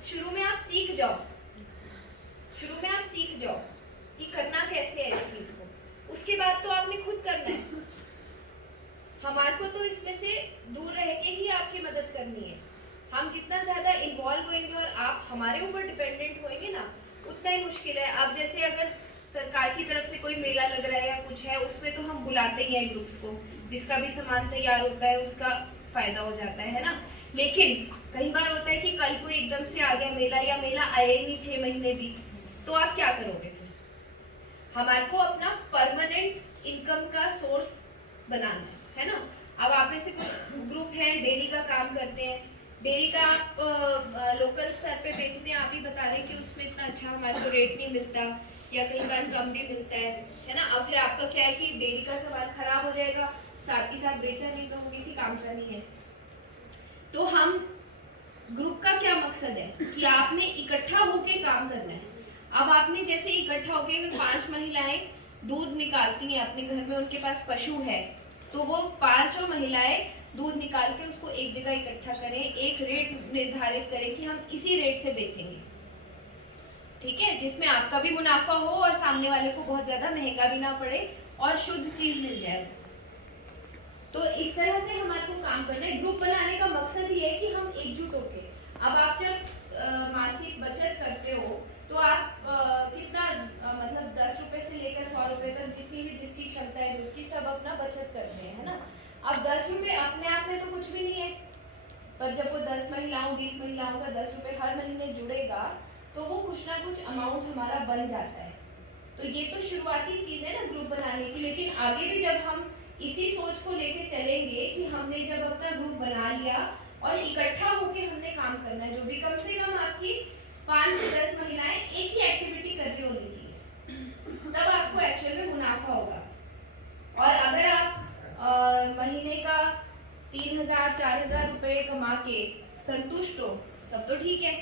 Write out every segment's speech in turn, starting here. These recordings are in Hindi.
शुरू में आप सीख जाओ, शुरू में आप सीख जाओ कि करना कैसे है इस चीज को, उसके बाद तो आपने खुद करना है। हमारे को तो इसमें से दूर रह के ही आपकी मदद करनी है। हम जितना ज्यादा इन्वॉल्व होंगे और आप हमारे ऊपर डिपेंडेंट होंगे ना, उतना ही मुश्किल है। आप जैसे अगर सरकार की तरफ से कोई मेला लग रहा है या कुछ है, उसमें तो हम बुलाते ही हैं ग्रुप्स को, जिसका भी सामान तैयार होता है उसका फायदा हो जाता है ना। लेकिन कई बार होता है कि कल कोई एकदम से आ गया मेला, या मेला आया ही नहीं 6 महीने भी, तो आप क्या करोगे फिर? हमारे को अपना परमानेंट इनकम का सोर्स बनाना है ना। अब आप में से कुछ ग्रुप हैं डेयरी का काम करते हैं, डेयरी का आप लोकल स्तर पे बेचते हैं, आप ही बता रहे हैं कि उसमें इतना अच्छा हमारे को रेट नहीं मिलता या कई बार कम भी मिलता है ना। अब फिर आपका क्या है कि डेयरी का सामान खराब हो जाएगा, साथ ही साथ बेचा नहीं तो वो किसी काम का नहीं है। तो हम ग्रुप का क्या मकसद है कि आपने इकट्ठा होके काम करना है। अब आपने जैसे इकट्ठा होके, अगर 5 महिलाएं दूध निकालती हैं अपने घर में, उनके पास पशु है, तो वो 5 महिलाएं दूध निकाल के उसको एक जगह इकट्ठा करें, एक रेट निर्धारित करें कि हम इसी रेट से बेचेंगे, ठीक है, जिसमें आपका भी मुनाफा हो और सामने वाले को बहुत ज्यादा महंगा भी ना पड़े और शुद्ध चीज मिल जाए। तो इस तरह से हमारे को काम करना है। ग्रुप बनाने का मकसद ये है कि हम एकजुट होके, अब आप जब मासिक बचत करते हो तो आप कितना मतलब 10 रुपए से लेकर 100 रुपए तक जितनी भी जिसकी क्षमता है ग्रुप की, सब अपना बचत करते हैं, है ना। अब 10 रुपए अपने आप में तो कुछ भी नहीं है, पर जब वो 10 महिलाओं 20 महिलाओं का 10 रुपए हर महीने जुड़ेगा तो वो कुछ ना कुछ अमाउंट हमारा बन जाता है। तो ये तो शुरुआती चीज है ना ग्रुप बनाने की। लेकिन आगे भी जब हम इसी सोच को लेके चलेंगे कि हमने जब अपना ग्रुप बना लिया और इकट्ठा होके हमने काम करना है, जो भी कम से कम आपकी 5 से 10 महिलाएं एक ही एक्टिविटी कर रही होनी चाहिए, तब आपको एक्चुअल में मुनाफा होगा। और अगर आप महीने का 3000 4000 रुपए कमा के संतुष्ट हो तब तो ठीक है,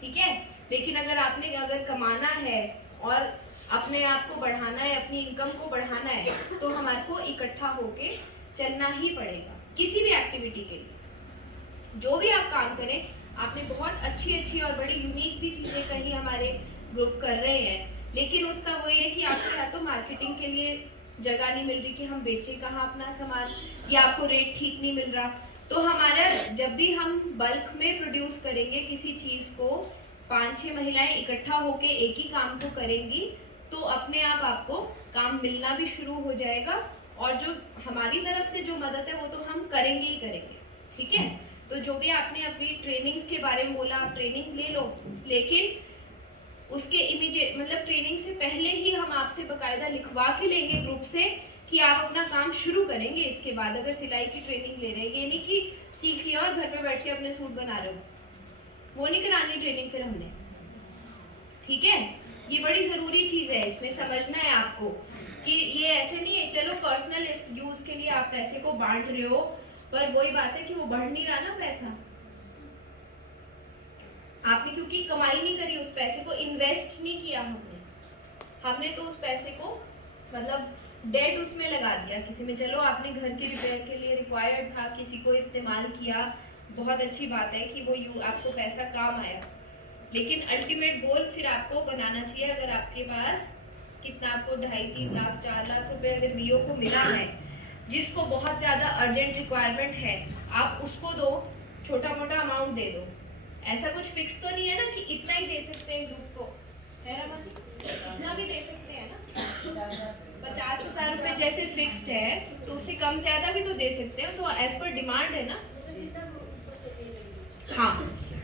ठीक है। लेकिन अगर कमाना है और अपने आप को बढ़ाना है, अपनी इनकम को बढ़ाना है, तो हमारे को इकट्ठा होके चलना ही पड़ेगा किसी भी एक्टिविटी के लिए। जो भी आप काम करें, आपने बहुत अच्छी अच्छी और बड़ी यूनिक भी चीजें कही हमारे ग्रुप कर रहे हैं, लेकिन उसका वो ये कि आपको या तो मार्केटिंग के लिए जगह नहीं मिल रही कि हम बेचें कहाँ अपना सामान, या आपको रेट ठीक नहीं मिल रहा। तो हमारा जब भी हम बल्क में प्रोड्यूस करेंगे किसी चीज को, 5-6 महिलाएं इकट्ठा होके एक ही काम को करेंगी, तो अपने आप आपको काम मिलना भी शुरू हो जाएगा। और जो हमारी तरफ से जो मदद है वो तो हम करेंगे ही करेंगे, ठीक है। तो जो भी आपने अपनी ट्रेनिंग्स के बारे में बोला, आप ट्रेनिंग ले लो, लेकिन उसके इमीडिएट मतलब ट्रेनिंग से पहले ही हम आपसे बकायदा लिखवा के लेंगे ग्रुप से कि आप अपना काम शुरू करेंगे। इसके बाद अगर सिलाई की ट्रेनिंग ले रहे हैं, ये नहीं कि सीख लिया और घर पे बैठ के अपने सूट बना रहे हो, वो नहीं करानी ट्रेनिंग फिर हमने, ठीक है। ये बड़ी जरूरी चीज है, इसमें समझना है आपको कि ये ऐसे नहीं है चलो पर्सनल यूज के लिए आप पैसे को बांट रहे हो, पर वही बात है कि वो बढ़ नहीं रहा ना पैसा। आपने क्योंकि कमाई नहीं करी, उस पैसे को इन्वेस्ट नहीं किया हमने तो उस पैसे को मतलब डेट उसमें लगा दिया किसी में। चलो आपने घर के रिपेयर के लिए रिक्वायर्ड था, किसी को इस्तेमाल किया, बहुत अच्छी बात है कि वो आपको पैसा काम आया, लेकिन अल्टीमेट गोल फिर आपको बनाना चाहिए। अगर आपके पास कितना, आपको 2.5-3 लाख 4 लाख रुपए अगर वीओ को मिला है, जिसको बहुत ज्यादा अर्जेंट रिक्वायरमेंट है, आप उसको दो, छोटा मोटा अमाउंट दे दो। ऐसा कुछ फिक्स तो नहीं है ना कि इतना ही दे सकते हैं ग्रुप को, है ना मासी? इतना भी दे सकते हैं ना, 50,000 रुपए जैसे फिक्स्ड है, तो उससे कम ज्यादा भी तो दे सकते हैं, तो एज पर डिमांड है ना। हाँ,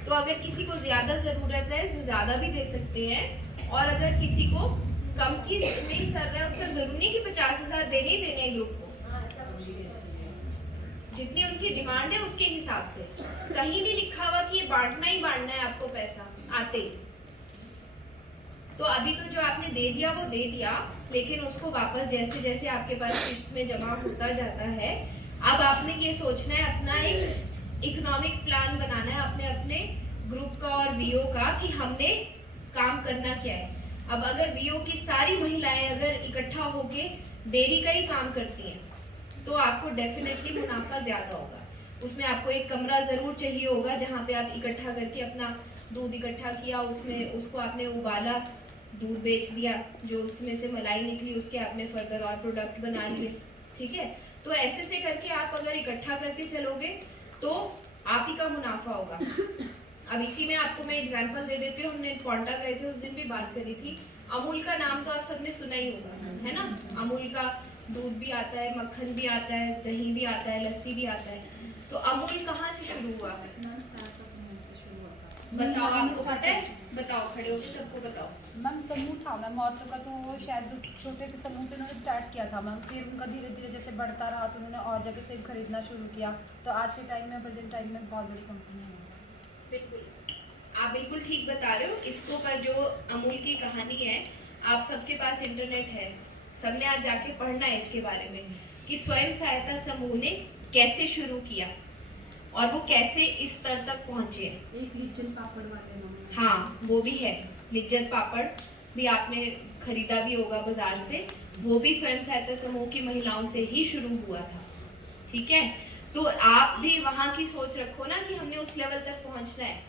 तो अगर किसी को ज्यादा जरूरत है तो ज्यादा भी दे सकते हैं, और अगर किसी को कम की में सर रहा है, उसका जरूरी नहीं कि 50,000 देने ही देने हैं ग्रुप को, जितनी उनकी डिमांड है उसके हिसाब से। कहीं नहीं लिखा हुआ कि ये बांटना ही बांटना है आपको पैसा आते ही। तो अभी तो जो आपने दे दिया वो दे दिया, लेकिन उसको वापस जैसे जैसे आपके पास किस्त में जमा होता जाता है, अब आपने ये सोचना है, अपना एक इकोनॉमिक प्लान बनाना है अपने अपने ग्रुप का और वीओ का, कि हमने काम करना क्या है। अब अगर वीओ की सारी महिलाएं अगर इकट्ठा होके डेयरी का ही काम करती हैं, तो आपको डेफिनेटली मुनाफा ज्यादा होगा। उसमें आपको एक कमरा ज़रूर चाहिए होगा जहाँ पे आप इकट्ठा करके अपना दूध इकट्ठा किया, उसमें उसको आपने उबाला, दूध बेच दिया, जो उसमें से मलाई निकली उसके आपने फर्दर और प्रोडक्ट बना लिए, ठीक है। तो ऐसे से करके आप अगर इकट्ठा करके चलोगे तो आप ही का मुनाफा होगा। अब इसी में आपको मैं एग्जांपल दे देती हूँ, हमने पोंटा गए थे, उस दिन भी बात करी थी। अमूल का नाम तो आप सबने सुना ही होगा, है ना। अमूल का दूध भी आता है, मक्खन भी आता है, दही भी आता है, लस्सी भी आता है। तो अमूल कहाँ से शुरू हुआ? बताओ, आपको पता है? बताओ, खड़े होकर सबको बताओ। मैम समूह था मैम, औरतों का, तो वो शायद छोटे से समूह से उन्होंने स्टार्ट किया था मैम। फिर उनका धीरे धीरे जैसे बढ़ता रहा तो उन्होंने और जगह से खरीदना शुरू किया, तो आज के टाइम में, प्रेजेंट टाइम में बहुत बड़ी कंपनी है। बिल्कुल, आप बिल्कुल ठीक बता रहे हो। इसको पर जो अमूल की कहानी है, आप सबके पास इंटरनेट है, सबने आज जाके पढ़ना है इसके बारे में कि स्वयं सहायता समूह ने कैसे शुरू किया और वो कैसे इस स्तर तक पहुंचे। एक लिज्जत पापड़ वाले नाम, हाँ वो भी है, लिज्जत पापड़ भी आपने खरीदा भी होगा बाजार से, वो भी स्वयं सहायता समूह की महिलाओं से ही शुरू हुआ था, ठीक है। तो आप भी वहां की सोच रखो ना कि हमने उस लेवल तक पहुंचना है।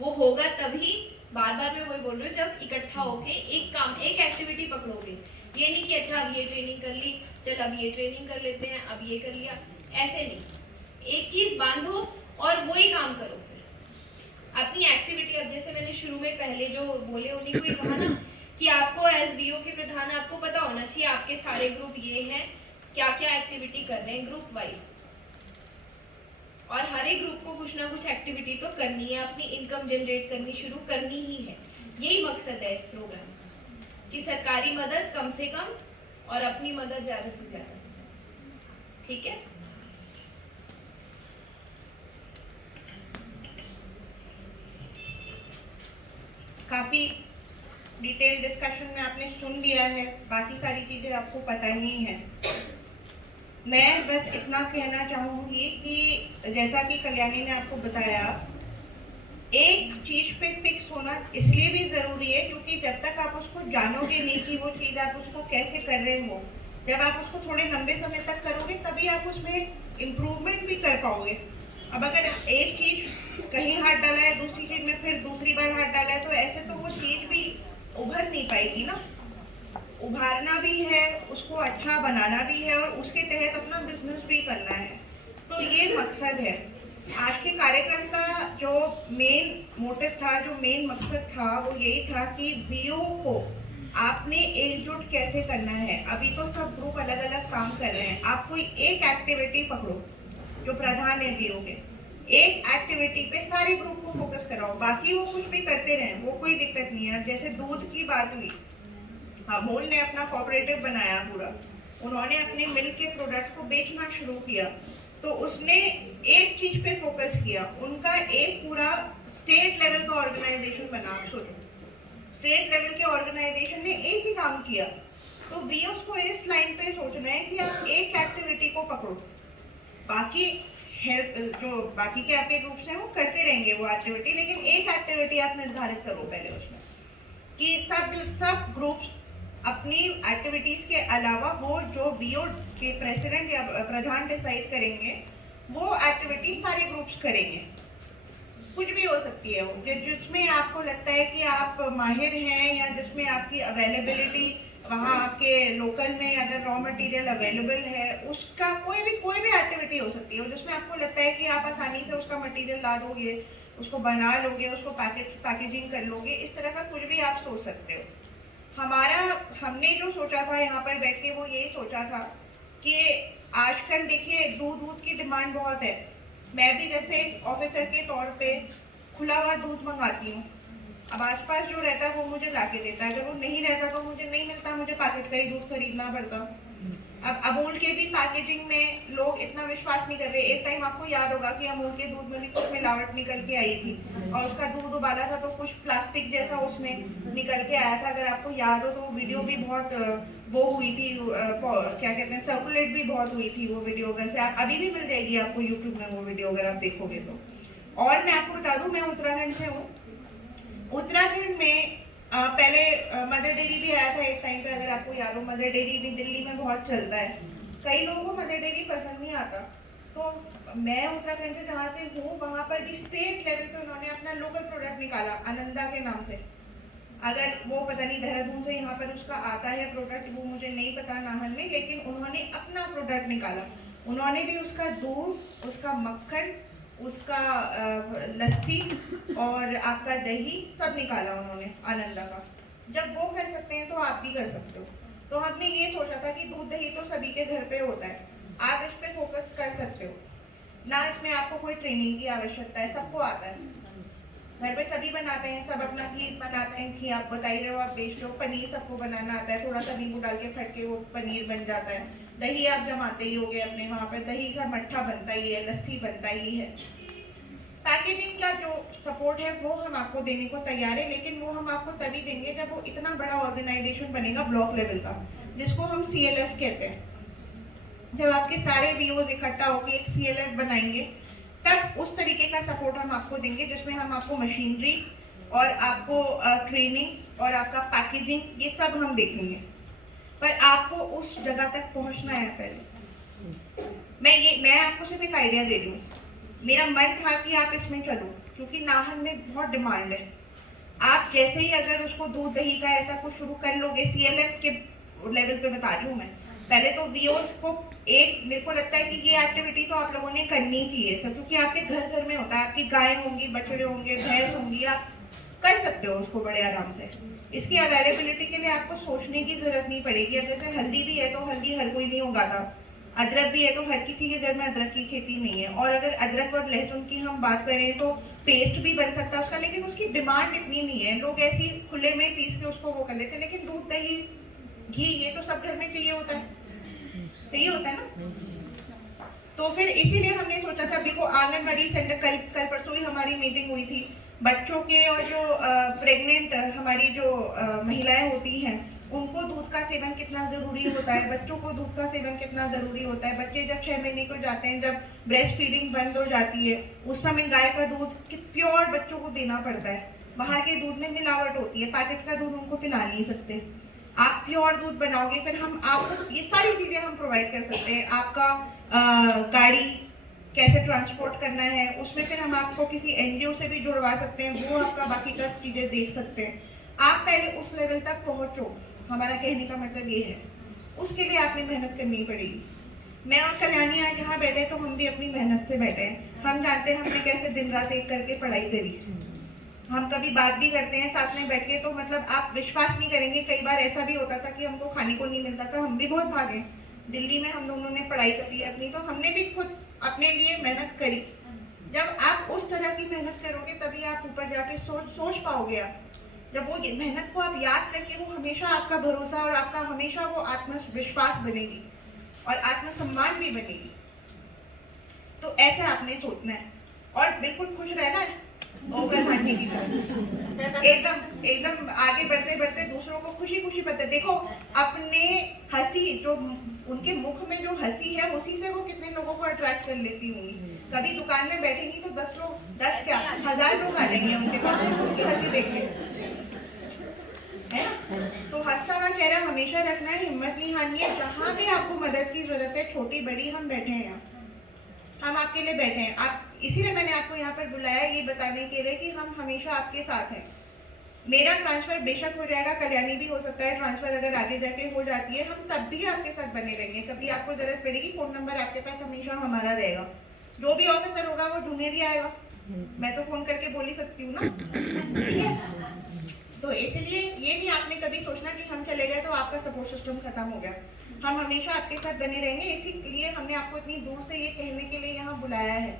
वो होगा तभी, बार बार मैं वही बोल रही हूँ, जब इकट्ठा होके एक काम, एक एक्टिविटी पकड़ोगे। ये नहीं कि अच्छा अब ये ट्रेनिंग कर ली, चल अब ये ट्रेनिंग कर लेते हैं, अब ये कर लिया, ऐसे नहीं। एक चीज बांधो और वही काम करो। फिर अपनी एक्टिविटी, अब जैसे मैंने शुरू में पहले जो बोले उन्हीं को ही कहा ना कि आपको एज बीओ के प्रधान आपको पता होना चाहिए आपके सारे ग्रुप ये हैं, क्या क्या एक्टिविटी कर रहे हैं ग्रुप वाइज, और हर एक ग्रुप को कुछ ना कुछ एक्टिविटी तो करनी है, अपनी इनकम जनरेट करनी शुरू करनी ही है। यही मकसद है इस प्रोग्राम कि सरकारी मदद कम से कम और अपनी मदद ज्यादा से ज्यादा, ठीक है। काफी डिटेल डिस्कशन में आपने सुन लिया है, बाकी सारी चीजें आपको पता ही है। मैं बस इतना कहना चाहूंगी कि जैसा कि कल्याणी ने आपको बताया, एक चीज पे फिक्स होना इसलिए भी जरूरी है क्योंकि जब तक आप उसको जानोगे नहीं कि वो चीज आप उसको कैसे कर रहे हो, जब आप उसको थोड़े लंबे समय तक करोगे तभी आप उसमें इम्प्रूवमेंट भी कर पाओगे। अब अगर एक चीज कहीं हाथ डाला है, दूसरी चीज में फिर दूसरी बार हाथ डाला है, तो ऐसे तो वो चीज भी उभर नहीं पाएगी ना। उभारना भी है, उसको अच्छा बनाना भी है और उसके तहत अपना बिजनेस भी करना है। तो ये मकसद है आज के कार्यक्रम का। जो मेन मोटिव था, जो मेन मकसद था, वो यही था कि बीओ को आपने एकजुट कैसे करना है। अभी तो सब ग्रुप अलग अलग काम कर रहे हैं, आप कोई एक एक्टिविटी पकड़ो, जो प्रधान है बीओ के, एक एक्टिविटी पे सारे ग्रुप को फोकस कराओ, बाकी वो कुछ भी करते रहें, वो कोई दिक्कत नहीं है। जैसे दूध की बात हुई, अमूल ने अपना कोऑपरेटिव बनाया पूरा, उन्होंने अपने मिल्क के प्रोडक्ट्स को बेचना शुरू किया, तो उसने एक चीज पे फोकस किया, उनका एक पूरा स्टेट लेवल का ऑर्गेनाइजेशन बना। आप सोचो, स्टेट लेवल के ऑर्गेनाइजेशन ने एक ही काम किया। तो बीओस को इस लाइन पे सोचना है कि आप एक एक्टिविटी को पकड़ो, बाकी हेल्प जो बाकी के आपके ग्रुप्स हैं वो करते रहेंगे वो एक्टिविटी, लेकिन एक एक्टिविटी आप निर्धारित करो पहले उसमें कि सब ग्रुप्स अपनी एक्टिविटीज के अलावा वो जो बीओ के प्रेसिडेंट या प्रधान डिसाइड करेंगे वो एक्टिविटी सारे ग्रुप्स करेंगे। कुछ भी हो सकती है वो, जिसमें आपको लगता है कि आप माहिर हैं या जिसमें आपकी अवेलेबिलिटी वहाँ आपके लोकल में अगर रॉ मटेरियल अवेलेबल है, उसका कोई भी एक्टिविटी हो सकती है जिसमें आपको लगता है कि आप आसानी से उसका मटेरियल ला दोगे, उसको बना लोगे, उसको पैकेजिंग कर लोगे, इस तरह का कुछ भी आप सोच सकते हो। हमने जो सोचा था यहाँ पर बैठ के वो यही सोचा था कि आजकल देखिए दूध की डिमांड बहुत है। मैं भी जैसे ऑफिसर के तौर पे खुला हुआ दूध मंगाती हूँ, अब आसपास जो रहता है वो मुझे लाके देता है, अगर वो नहीं रहता तो मुझे नहीं मिलता, मुझे पैकेट का ही दूध खरीदना पड़ता। अब अमूल के भी पैकेजिंग में लोग इतना विश्वास नहीं कर रहे। एक टाइम आपको याद होगा कि अमूल के दूध में भी कुछ मिलावट निकल के आई थी और उसका दूध उबाला था तो कुछ प्लास्टिक जैसा उसमें निकल के आया था, अगर आपको याद हो तो वो वीडियो भी बहुत वो हुई थी, क्या कहते हैं, सर्कुलेट भी बहुत हुई थी वो वीडियो। अगर से आप अभी भी मिल जाएगी आपको यूट्यूब में वो वीडियो अगर आप देखोगे तो। और मैं आपको बता दूं, मैं उत्तराखंड से हूँ। उत्तराखंड में पहले मदर डेयरी भी आया था एक टाइम पे, अगर आपको याद हो। मदर डेयरी भी दिल्ली में बहुत चलता है, कई लोगों को मदर डेयरी पसंद नहीं आता, तो मैं उत्तराखंड से जहाँ से हूँ वहाँ पर भी स्टेट लेवल पे उन्होंने अपना लोकल प्रोडक्ट निकाला आनंदा के नाम से। अगर वो पता नहीं देहरादून से यहाँ पर उसका आता है प्रोडक्ट, वो मुझे नहीं पता नाहन में, लेकिन उन्होंने अपना प्रोडक्ट निकाला। उन्होंने भी उसका दूध, उसका मक्खन, उसका लस्सी और आपका दही सब निकाला उन्होंने आनंदा का। जब वो कर सकते हैं तो आप भी कर सकते हो। तो हमने ये सोचा था कि दूध दही तो सभी के घर पे होता है, आप इस पे फोकस कर सकते हो ना, इसमें आपको कोई ट्रेनिंग की आवश्यकता है, सबको आता है, घर पे सभी बनाते हैं, सब अपना घी बनाते हैं, घी आप बता ही रहे हो, आप बेचते हो। पनीर सबको बनाना आता है, थोड़ा सा नींबू डाल के फट के वो पनीर बन जाता है। दही आप जमाते ही होगे अपने वहाँ पर, दही का मट्ठा बनता ही है, लस्सी बनता ही है। पैकेजिंग का जो सपोर्ट है वो हम आपको देने को तैयार है, लेकिन वो हम आपको तभी देंगे जब वो इतना बड़ा ऑर्गेनाइजेशन बनेगा ब्लॉक लेवल का, जिसको हम CLF कहते हैं। जब आपके सारे VOs इकट्ठा होकर एक CLF बनाएंगे, तब उस तरीके का सपोर्ट हम आपको देंगे, जिसमें हम आपको मशीनरी और आपको ट्रेनिंग और आपका पैकेजिंग ये सब हम देखेंगे। पर आपको उस जगह तक पहुंचना है पहले। मैं आपको सिर्फ एक आइडिया दे रही हूँ। मेरा मन था कि आप इसमें चलो, क्योंकि नाहन में बहुत डिमांड है। आप जैसे ही अगर उसको दूध दही का ऐसा कुछ शुरू कर लोगे, CLF के लेवल पे बता रही हूँ मैं, पहले तो VOs को एक, मेरे को लगता है कि ये एक्टिविटी तो आप लोगों ने करनी चाहिए सर, क्योंकि आपके घर घर में होता है, आपकी गाय होंगी, बछड़े होंगे, भैंस होंगी, आप कर सकते हो उसको बड़े आराम से। इसकी अवेलेबिलिटी के लिए आपको सोचने की जरूरत नहीं पड़ेगी। अब जैसे हल्दी भी है तो हल्दी हर कोई नहीं उगाता, अदरक भी है तो हर किसी के घर में अदरक की खेती नहीं है, और अगर अदरक और लहसुन की हम बात करें तो पेस्ट भी बन सकता है उसका, लेकिन उसकी डिमांड इतनी नहीं है। लोग ऐसी खुले में पीस के उसको वो कर लेते हैं, लेकिन दूध दही घी ये तो सब घर में चाहिए होता है ना। तो फिर इसीलिए हमने सोचा था, देखो आंगनबाड़ी सेंटर, कल परसों ही हमारी मीटिंग हुई थी, बच्चों के और जो प्रेग्नेंट हमारी जो महिलाएं होती हैं, उनको दूध का सेवन कितना जरूरी होता है, बच्चों को दूध का सेवन कितना जरूरी होता है। बच्चे जब 6 महीने को जाते हैं, जब ब्रेस्ट फीडिंग बंद हो जाती है, उस समय गाय का दूध प्योर बच्चों को देना पड़ता है। बाहर के दूध में मिलावट होती है, पैकेट का दूध उनको पिला नहीं सकते। आप प्योर दूध बनाओगे, फिर हम आपको ये सारी चीजें हम प्रोवाइड कर सकते हैं। आपका गाड़ी कैसे ट्रांसपोर्ट करना है, उसमें फिर हम आपको किसी NGO से भी जुड़वा सकते हैं, वो आपका बाकी का चीजें देख सकते हैं। आप पहले उस लेवल तक पहुंचो, हमारा कहने का मतलब ये है। उसके लिए आपने मेहनत करनी पड़ेगी। मैं और कल्याणी आज यहाँ बैठे तो हम भी अपनी मेहनत से बैठे हैं। हम जानते हैं हमने कैसे दिन रात एक करके पढ़ाई करी, हम कभी बात भी करते हैं साथ में बैठ के, तो मतलब आप विश्वास नहीं करेंगे, कई बार ऐसा भी होता था कि हमको खाने को नहीं मिलता था, हम भी बहुत भागे। दिल्ली में हम दोनों ने पढ़ाई करी अपनी, तो हमने भी खुद अपने लिए मेहनत करी। जब आप उस तरह की मेहनत करोगे तभी आप ऊपर जाके सोच पाओगे। आप जब वो मेहनत को आप याद करके, वो हमेशा आपका भरोसा और आपका हमेशा वो आत्मविश्वास बनेगी और आत्मसम्मान भी बनेगी। तो ऐसा आपने सोचना है और बिल्कुल खुश रहना है, और प्रधान जी की तरह एकदम आगे बढ़ते बढ़ते दूसरों को खुशी खुशी बताते। देखो अपने हंसी, जो उनके मुख में जो हंसी है, उसी से वो कितने लोगों को अट्रैक्ट कर लेती होंगी। कभी दुकान में बैठेंगी तो 10 लोग, 10 क्या 1000 लोग आ जाएंगे उनके पास उनकी हंसी देखने, है ना। तो हंसता हुआ चेहरा हमेशा रखना है, हिम्मत नहीं हारनी है। जहाँ भी आपको मदद की जरूरत है, छोटी बड़ी, हम बैठे हैं, हम आपके लिए बैठे हैं। आप, इसीलिए मैंने आपको यहाँ पर बुलाया, ये बताने के लिए कि हम हमेशा आपके साथ हैं। मेरा ट्रांसफर बेशक हो जाएगा, कल्याणी भी हो सकता है ट्रांसफर अगर आगे जाके हो जाती है, हम तब भी आपके साथ बने रहेंगे। कभी आपको जरूरत पड़ेगी, फोन नंबर आपके पास हमेशा हमारा रहेगा। जो भी ऑफिसर होगा वो ढूंढने भी आएगा, मैं तो फोन करके बोल ही सकती हूँ ना। तो इसलिए ये नहीं आपने कभी सोचना कि हम चले गए तो आपका सपोर्ट सिस्टम खत्म हो गया। हम हमेशा आपके साथ बने रहेंगे। इसीलिए हमने आपको इतनी दूर से ये कहने के लिए यहाँ बुलाया है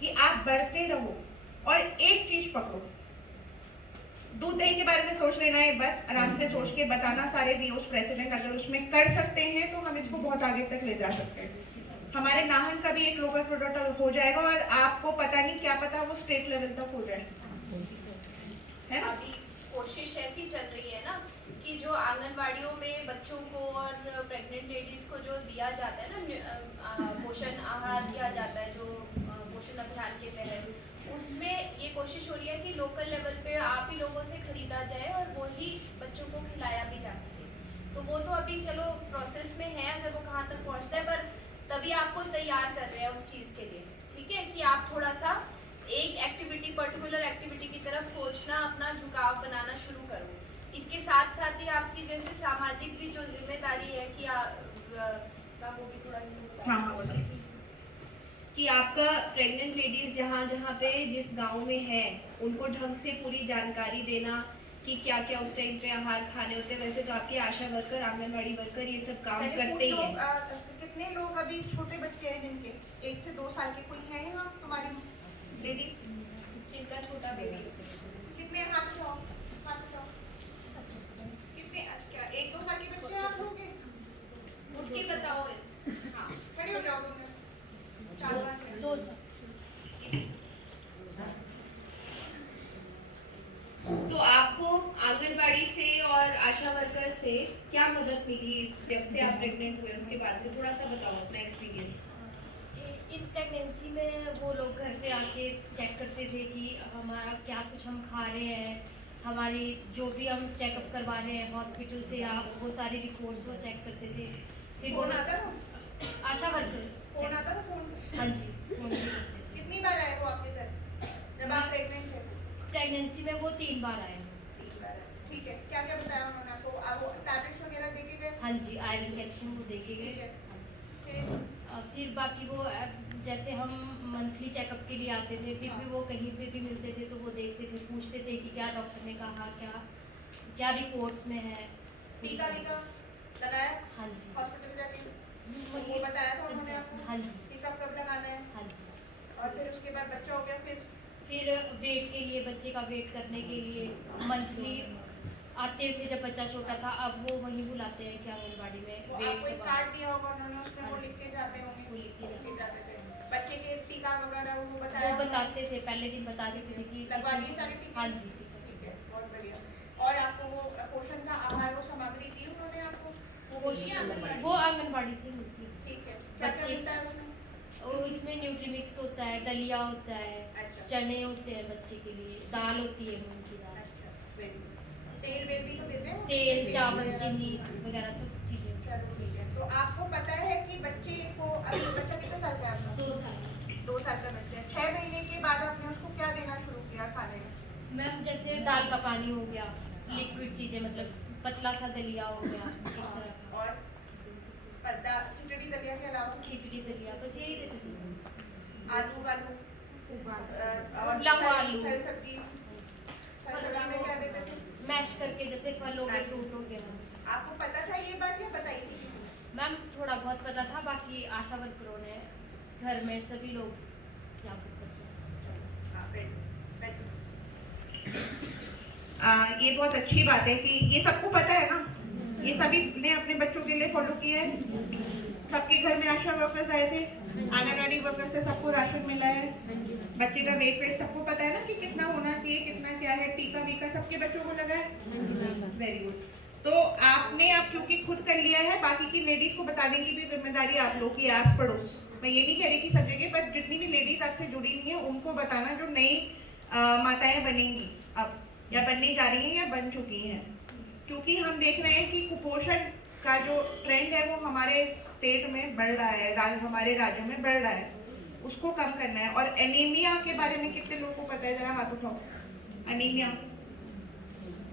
कि आप बढ़ते रहो और एक चीज पकड़ो, दूध दही के बारे में सोच लेना एक बार, आराम से सोच के बताना सारे VOs प्रेसिडेंट, अगर उसमें कर सकते हैं तो हम इसको बहुत आगे तक ले जा सकते हैं। हमारे नाहन का भी एक लोकल प्रोडक्ट हो जाएगा और आपको पता नहीं, क्या पता वो स्टेट लेवल तक हो जाए, है ना। अभी कोशिश ऐसी चल रही है ना कि जो आंगनवाड़ियों में बच्चों को और प्रेग्नेंट लेडीज को जो दिया जाता है ना, पोषण आहार दिया जाता है, जो पोषण अभियान के तहत, उसमें ये कोशिश हो रही है कि लोकल लेवल पे आप ही लोगों से खरीदा जाए और वही बच्चों को खिलाया भी जा सके। तो वो तो अभी चलो प्रोसेस में है, अगर वो कहाँ तक पहुँचता है, पर तभी आपको तैयार कर रहे हैं उस चीज़ के लिए। ठीक है, कि आप थोड़ा सा एक एक्टिविटी, पर्टिकुलर एक्टिविटी की तरफ सोचना, अपना झुकाव बनाना शुरू करो। इसके साथ साथ ही आपकी जैसे सामाजिक भी जो जिम्मेदारी है कि वो भी थोड़ा हाँ, कि आपका प्रेग्नेंट लेडीज जहाँ जहाँ पे जिस गांव में है उनको ढंग से पूरी जानकारी देना कि क्या क्या उस टाइम पे आहार खाने होते हैं। वैसे तो आपकी आशा वर्कर, आंगनबाड़ी वर्कर ये सब काम करते ही हैं। कितने लोग अभी छोटे बच्चे हैं जिनके 1 से 2 साल के कोई है यहाँ तुम्हारी लेडीज जिनका छोटा बेबी, कितने हाथ उठाओ, हाथ उठाओ। कितने, क्या 1-2 साल के बच्चे आप लोग हैं? उठ के बताओ। हाँ, खड़े हो जाओ तुम। 2 साल। तो आपको आंगनबाड़ी से और आशा वर्कर से क्या मदद मिली जब से आप प्रेग्नेंट हुए उसके बाद से? थोड़ा सा बताओ अपना एक्सपीरियंस। इन प्रेगनेंसी में वो लोग घर पे आके चेक करते थे कि हमारा क्या कुछ हम खा रहे हैं, हमारी जो भी हम चेकअप करवा रहे हैं हॉस्पिटल से, या वो सारी रिपोर्ट्स वो चेक करते थे। फिर फोन आता था? आशा वर्कर। फोन आता था? फोन? हाँ जी, फोन भी करते थे। कितनी बार आए वो आपके घर जब आप प्रेग्नेंट थे? प्रेगनेंसी में वो 3 बार आए। 3 बार आए, ठीक है। क्या क्या बताया उन्होंने आपको? अब वो टैबलेट्स वगैरह दे के गए? हाँ जी, आयरन कैल्शियम वो दे के ठीक गए। है। हाँ जी। फिर फिर बाकी वो जैसे हम मंथली चेकअप के लिए आते थे, फिर भी वो कहीं पे भी मिलते थे तो वो देखते थे, पूछते थे कि क्या डॉक्टर ने कहा, क्या क्या रिपोर्ट्स में है। टीका वीका लगाया हाँ जी, हॉस्पिटल जाके? वो बताया था उन्होंने आपको? हाँ जी, टीका कब लगाना है? हाँ जी। और फिर उसके बाद बच्चा हो गया फिर वेट के लिए, बच्चे का वेट करने के लिए मंथली आते थे जब बच्चा छोटा था। अब वो वहीं बुलाते हैं कि आंगनबाड़ी में वो वेट आपको एक के कार्ड बाद दिया होगा उन्होंने, उसमें वो हाँ जी। लिख के जाते होंगे? वो लिख के लिख जाते के जाते थे। बच्चे के टीका वगैरह वो बताया? वो बताते थे, पहले दिन बता देते थे कि लगवा किसी- दिए सारे टीके? हाँ जी। ठीक है, बहुत बढ़िया। और आपको वो पोषण का आहार, वो सामग्री दी उन्होंने आपको? वो आंगनबाड़ी से मिलती है। ठीक है। क्या क्या बच्चे- मिलता है उसमें? और इसमें न्यूट्रीमिक्स होता है, दलिया होता है, अच्छा। चने होते हैं बच्चे के लिए, दाल होती है मूंग की दाल, अच्छा, very good। तेल वेल भी तो देते हैं वो? तेल, चावल, वगैरह? चीनी वगैरह सब चीज़ें। चलो ठीक है। तो आपको पता है कि बच्चे को, अभी बच्चा कितने साल का है आपका? 2 साल। 2 साल का बच्चा है। 6 महीने के बाद आपने उसको क्या देना शुरू किया खाने में? मैम जैसे दाल का पानी हो गया, लिक्विड चीज़ें, मतलब पतला सा दलिया हो गया, इस तरह का। और खिचड़ी दलिया के अलावा खिचड़ी दलिया, बस यही देते थे। आलू वालू और उबला हुआ आलू। फल सब्जी? फल सब्जी में क्या देते थे? मैश करके, जैसे फल हो गए, फ्रूट हो गया। आपको पता था ये बात या बताई थी? मैम थोड़ा बहुत पता था, बाकी आशा वर्करों ने घर में सभी लोग जागरूक करते हैं। हाँ, ये बहुत अच्छी बात है कि ये सबको पता है ना, ये सभी ने अपने बच्चों के लिए फॉलो किया है। सबके घर में आशा वर्कर्स आए थे, आंगनबाड़ी वर्कर से सबको राशन मिला है, बच्चे का वेट सबको पता है ना कि कितना होना चाहिए, कितना क्या है, टीका वीका सबके बच्चों को लगा है। Very good. तो आपने अब क्योंकि खुद कर लिया है, बाकी की लेडीज को बताने की भी जिम्मेदारी आप लोग की, आस पड़ोस। मैं ये नहीं कह रही कि सब जगह, पर जितनी भी लेडीज आपसे जुड़ी हुई है उनको बताना, जो नई माताएं बनेंगी अब, या बनने जा रही हैं या बन चुकी हैं। क्योंकि हम देख रहे हैं कि कुपोषण का जो ट्रेंड है वो हमारे स्टेट में बढ़ रहा है, हमारे राज्यों में बढ़ रहा है, उसको कम करना है। और एनीमिया के बारे में कितने लोगों को पता है? जरा हाथ उठाओ। एनीमिया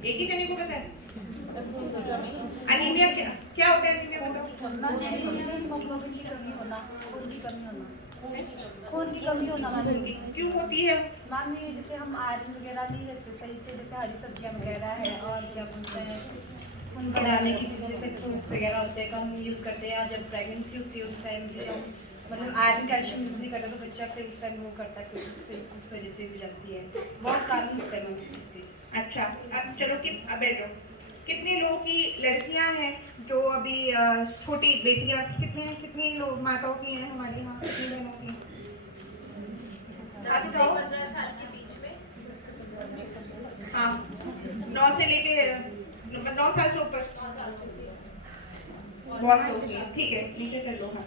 एक ही जने को पता है? एनीमिया क्या होता है? एनीमिया बताओ। हीमोग्लोबिन की कमी होना, खून की कमी होना, खून की कमी होना मैम। क्यों होती है? मैम ये जैसे हम आयरन वगैरह नहीं रखते सही से, जैसे हरी सब्जियां वगैरह है, और क्या बोलते हैं खून बढ़ाने की चीज़ें जैसे फ्रूट्स वगैरह होते हैं कम यूज़ करते हैं, या जब प्रेगनेंसी होती है उस टाइम भी हम मतलब आयरन कैल्शियम यूज़ नहीं करते, तो बच्चा फिर उस टाइम वो करता है, फिर उस वजह से भी जाती है। बहुत कारण होते हैं मैम इस चीज़ के। अच्छा, अब चलो अब बैठो। कितने लोगों की लड़कियां हैं जो अभी छोटी बेटियां, कितनी लोग माताओं की हैं हमारे यहाँ, कितनी बहनों की? 10 से 15 साल के बीच में। हाँ, 9 से लेके 9 साल से ऊपर 9 साल से बहुत लोग हैं। ठीक है, नीचे कर लो। हाँ,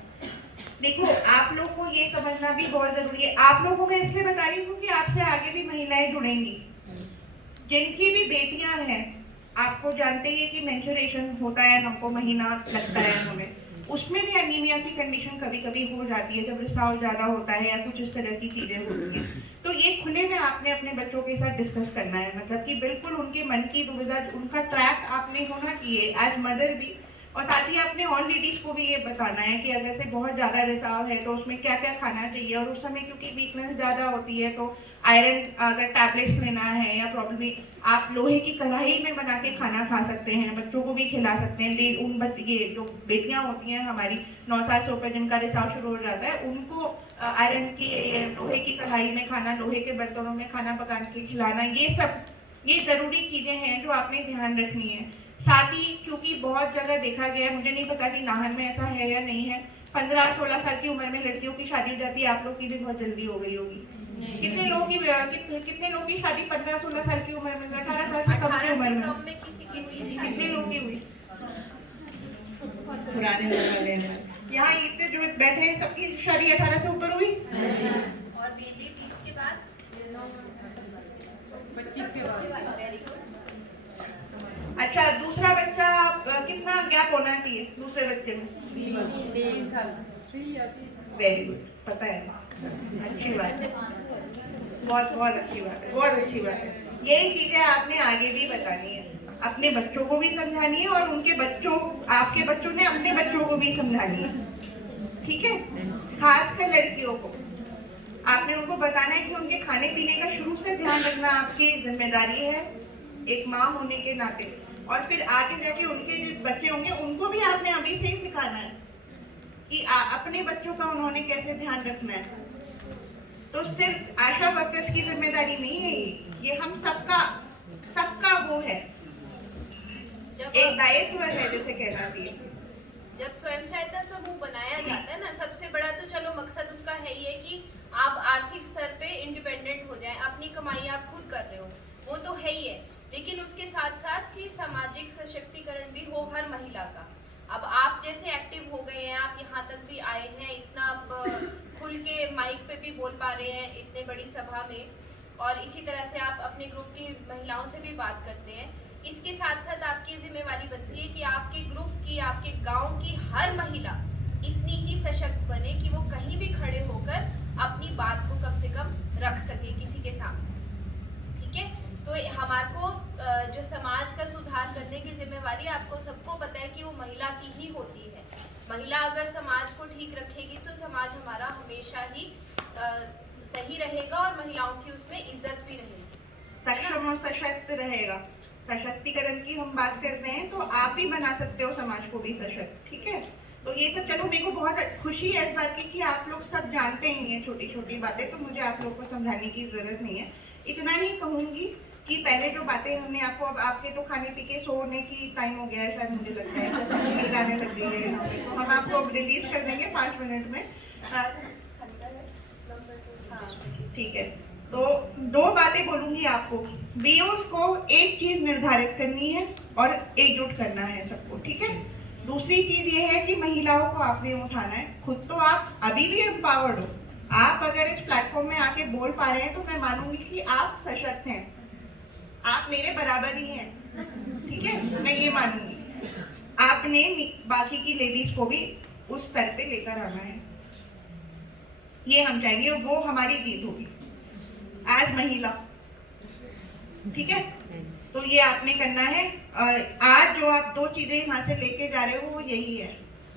देखो आप लोग को ये समझना भी बहुत जरूरी है। आप लोगों को मैं इसलिए बता रही हूँ कि आपसे आगे भी महिलाएं जुड़ेंगी, जिनकी भी बेटियां हैं। आपको जानते ही कि मेंस्ट्रुएशन होता है, हमको महीना लगता है हमें, उसमें भी एनीमिया की कंडीशन कभी कभी हो जाती है जब रिसाव ज़्यादा होता है या कुछ इस तरह की चीज़ें होती हैं। तो ये खुले में आपने अपने बच्चों के साथ डिस्कस करना है, मतलब कि बिल्कुल उनके मन की दुविधा, उनका ट्रैक आपने होना चाहिए एज मदर भी, और साथ ही आपने ऑल लेडीज को भी ये बताना है कि अगर से बहुत ज़्यादा रिसाव है तो उसमें क्या क्या खाना चाहिए, और उस समय क्योंकि वीकनेस ज़्यादा होती है तो आयरन अगर टैबलेट्स लेना है या प्रॉब्लम आप लोहे की कढ़ाई में बना के खाना खा सकते हैं, बच्चों को भी खिला सकते हैं। ये जो बेटियां होती हैं हमारी 9 साल से ऊपर जिनका रिसाव शुरू हो जाता है, उनको आयरन की लोहे की कढ़ाई में खाना, लोहे के बर्तनों में खाना पका के खिलाना, ये ज़रूरी चीज़ें हैं जो आपने ध्यान रखनी है। साथ ही क्योंकि बहुत जगह देखा गया है, मुझे नहीं पता कि नाहन में ऐसा है या नहीं है, 15-16 साल की उम्र में लड़कियों की शादी हो जाती है। आप लोग की भी बहुत जल्दी हो गई होगी। कितने लोगों की शादी 15-16 साल की उम्र में, 18 साल से कम की उम्र में? कितने लोगों की हुई? पुराने वाले हैं यहाँ इतने जो बैठे हैं, सबकी शादी 18 से ऊपर हुई। और बेटी 30 के बाद 25 के बाद। Very good. अच्छा, दूसरा बच्चा कितना गैप होना चाहिए दूसरे बच्चे में? 3 साल। वेरी गुड, पता है, अच्छी बात है, बहुत बहुत अच्छी बात है, बहुत अच्छी बात है। यही चीजें आपने आगे भी बतानी है, अपने बच्चों को भी समझानी है, और उनके बच्चों, आपके बच्चों ने अपने बच्चों को भी समझानी है, ठीक है? खासकर लड़कियों को आपने उनको बताना है कि उनके खाने पीने का शुरू से ध्यान रखना आपकी जिम्मेदारी है एक माँ होने के नाते, और फिर आगे जाके उनके जो बच्चे होंगे उनको भी आपने अभी से ही सिखाना है कि अपने बच्चों का उन्होंने कैसे ध्यान रखना है। तो सिर्फ आशा वर्कर्स की जिम्मेदारी नहीं है ये हम सबका वो है, एक दायित्व है जैसे कहना चाहिए। जब स्वयं सहायता समूह बनाया जाता है ना, सबसे बड़ा तो चलो मकसद उसका है ये कि आप आर्थिक स्तर पे इंडिपेंडेंट हो जाएं, अपनी कमाई आप खुद कर रहे हो, वो तो है ही है, लेकिन उसके साथ साथ कि सामाजिक सशक्तिकरण भी हो हर महिला का। अब आप जैसे एक्टिव हो गए हैं, आप यहाँ तक भी आए हैं, इतना खुल के माइक पे भी बोल पा रहे हैं इतने बड़ी सभा में, और इसी तरह से आप अपने ग्रुप की महिलाओं से भी बात करते हैं। इसके साथ साथ आपकी जिम्मेवारी बनती है कि आपके ग्रुप की, आपके गांव की हर महिला इतनी ही सशक्त बने कि वो कहीं भी खड़े होकर अपनी बात को कम से कम रख सके किसी के सामने, ठीक है? तो हमारे को जो समाज का सुधार करने की जिम्मेवारी, आपको सबको पता है कि वो महिला की ही होती है। महिला अगर समाज को ठीक रखेगी तो समाज हमारा हमेशा ही सही रहेगा और महिलाओं की उसमें इज्जत भी रहेगी, सक्षम और सशक्त रहेगा। सशक्तिकरण की हम बात करते हैं तो आप ही बना सकते हो समाज को भी सशक्त, ठीक है? तो ये सब चलो, मेरे को बहुत खुशी है इस बात की कि आप लोग सब जानते ही हैं छोटी छोटी बातें, तो मुझे आप लोग को समझाने की जरूरत नहीं है। इतना ही कहूंगी कि पहले जो बातें हमने आपको, अब आपके तो खाने पी के सोने की टाइम हो गया है शायद, मुझे लगता है नींद आने लग गई है, तो हम आपको रिलीज कर देंगे 5 मिनट में, ठीक है? तो 2 बातें बोलूंगी आपको। बीओस को एक चीज निर्धारित करनी है और एकजुट करना है सबको, ठीक है? दूसरी चीज ये है कि महिलाओं को आपने उठाना है, खुद तो आप अभी भी एम्पावर्ड हो, आप अगर इस प्लेटफॉर्म में आके बोल पा रहे हैं तो मैं मानूंगी कि आप सशक्त हैं, आप मेरे बराबर ही हैं, ठीक है? मैं ये मानूंगी। आपने बाकी की लेडीज को भी उस स्तर पे लेकर आना है, ये हम चाहेंगे, वो हमारी जीत होगी एज महिला, ठीक है? तो ये आपने करना है। आज जो आप 2 चीजें यहाँ से लेके जा रहे हो वो यही है,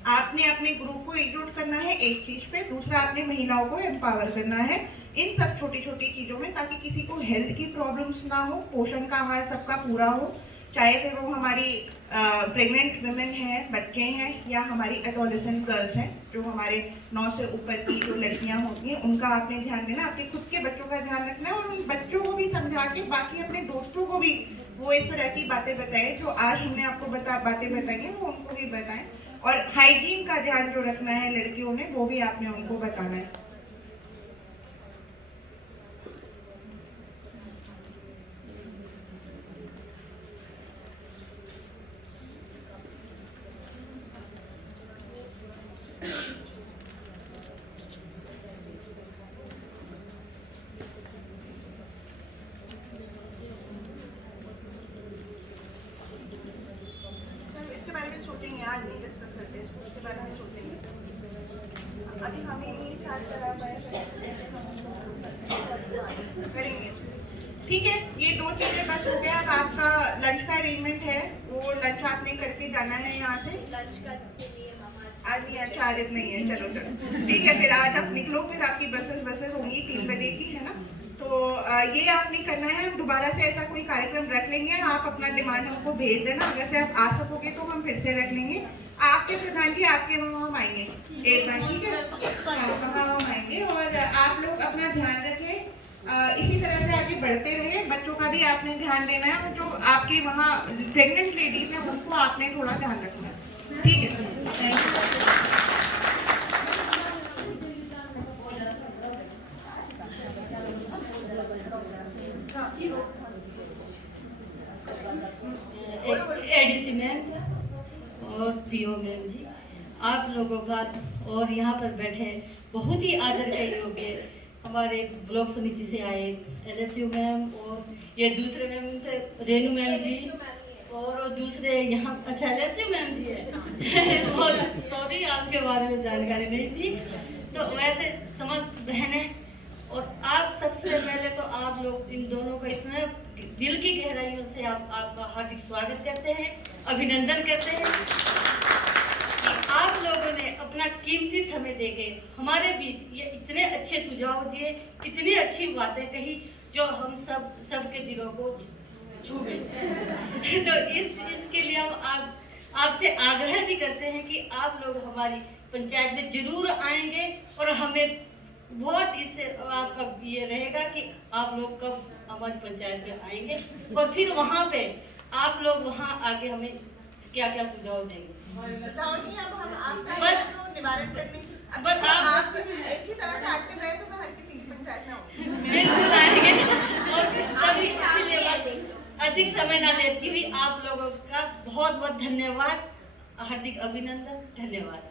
आपने अपने ग्रुप को एकजुट करना है एक चीज पे, दूसरा आपने महिलाओं को एम्पावर करना है इन सब छोटी छोटी चीजों में, ताकि किसी को हेल्थ की प्रॉब्लम्स ना हो, पोषण का आहार सबका पूरा हो, चाहे फिर वो हमारी प्रेग्नेंट वुमेन हैं, बच्चे हैं, या हमारी एडोलेसेंट गर्ल्स हैं, जो हमारे 9 से ऊपर की जो लड़कियां होती हैं, उनका आपने ध्यान देना, अपने खुद के बच्चों का ध्यान रखना है, और उन बच्चों को भी समझा के बाकी अपने दोस्तों को भी वो इस तरह की बातें बताएं जो आज हमने आपको बातें बताई हैं, वो उनको भी बताएं, और हाइजीन का ध्यान जो रखना है लड़कियों ने, वो भी आपने उनको बताना है। इसके बारे में सोचेंगे, आज नहीं डिस्कस करते, उसके बारे में ठीक है, ये 2 चीजें बस हो गया। अब आपका लंच का अरेंजमेंट है, वो लंच आपने करके जाना है यहाँ से। लंच करने के लिए हम आज नहीं, आज शायद नहीं है, चलो चलो ठीक है। फिर आज आप निकलो, फिर आपकी बसेस होंगी 3 बजे की, है ना। तो ये आप नहीं करना है। हम दोबारा से ऐसा कोई कार्यक्रम रख लेंगे, आप अपना डिमांड हमको भेज देना। अगर से आप आ सकोगे तो हम फिर से रख लेंगे। आपके प्रधान जी आपके वहाँ हम आएंगे एक बार, ठीक है। हाँ, वहाँ हम आएंगे। और आप लोग अपना ध्यान रखें, इसी तरह से आगे बढ़ते रहे। बच्चों का भी आपने ध्यान देना है, और जो आपके वहाँ प्रेग्नेंट लेडीज हैं उनको आपने थोड़ा ध्यान रखना है, ठीक है। Thank you. एडीसी मैम और पीओ मैम जी, आप लोगों का और यहाँ पर बैठे बहुत ही आदर के योग्य हमारे ब्लॉक समिति से आए एलएसयू मैम, और ये दूसरे मैम उनसे रेनू मैम जी, और दूसरे यहाँ अच्छा एलएसयू मैम जी है और सॉरी आपके बारे में जानकारी नहीं थी। तो वैसे समस्त बहनें और आप सबसे पहले तो आप लोग इन दोनों का इतना दिल की गहराइयों से आपका हार्दिक स्वागत करते हैं, अभिनंदन करते हैं कि आप लोगों ने अपना कीमती समय देके हमारे बीच ये इतने अच्छे सुझाव दिए, इतनी अच्छी बातें कही जो हम सबके दिलों को छू गई। तो इसके लिए हम आपसे आग्रह भी करते हैं कि आप लोग हमारी पंचायत में जरूर आएंगे, और हमें बहुत इससे आपका ये रहेगा कि आप लोग कब हमारी पंचायत में आएंगे, और फिर वहाँ पे आप लोग वहाँ आगे हमें क्या क्या सुझाव देंगे। अब हम आपका बस- तो निवारण करने बस आप इसी तरह से एक्टिव रहे तो मैं हर किसी की पंचायत में आऊंगी। बिल्कुल आएंगे, और सभी इसलिए अधिक समय ना लेती हुई आप लोगों का बहुत बहुत धन्यवाद, हार्दिक अभिनंदन, धन्यवाद।